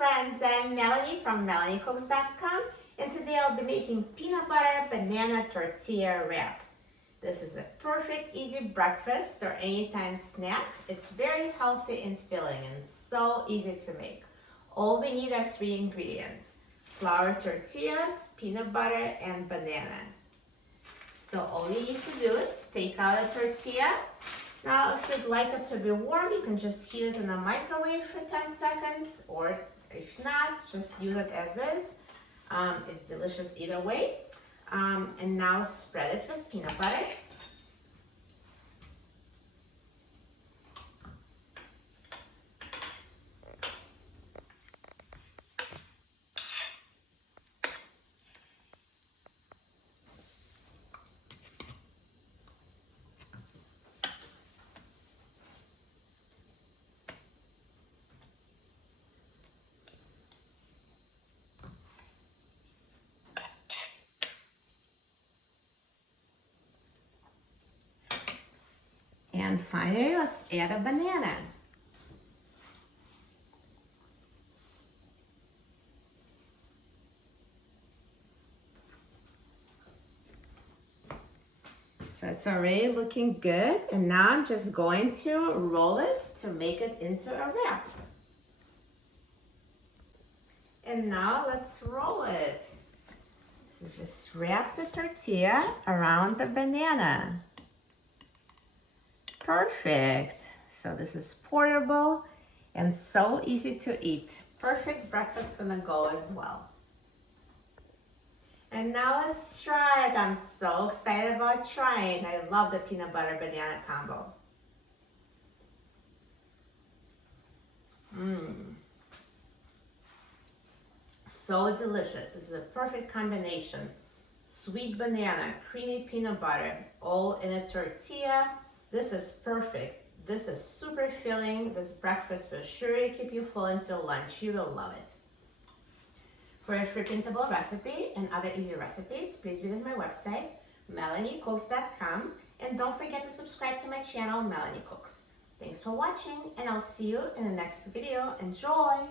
friends, I'm Melanie from melaniecooks.com, and today I'll be making peanut butter banana tortilla wrap. This is a perfect easy breakfast or anytime snack. It's very healthy and filling and so easy to make. All we need are 3 ingredients: flour tortillas, peanut butter, and banana. So all you need to do is take out a tortilla. Now, if you'd like it to be warm, you can just heat it in a microwave for 10 seconds, or if not, just use it as is. It's delicious either way. And now spread it with peanut butter. And finally, let's add a banana. So it's already looking good, and now I'm just going to roll it to make it into a wrap. And now let's roll it. So just wrap the tortilla around the banana. Perfect. So this is portable and so easy to eat. Perfect breakfast on the go as well. And now let's try it. I'm so excited about trying. I love the peanut butter banana combo. So delicious. This is a perfect combination. Sweet banana, creamy peanut butter, all in a tortilla. This is perfect. This is super filling. This breakfast will surely keep you full until lunch. You will love it. For a free printable recipe and other easy recipes, please visit my website, melaniecooks.com, and don't forget to subscribe to my channel, Melanie Cooks. Thanks for watching, and I'll see you in the next video. Enjoy!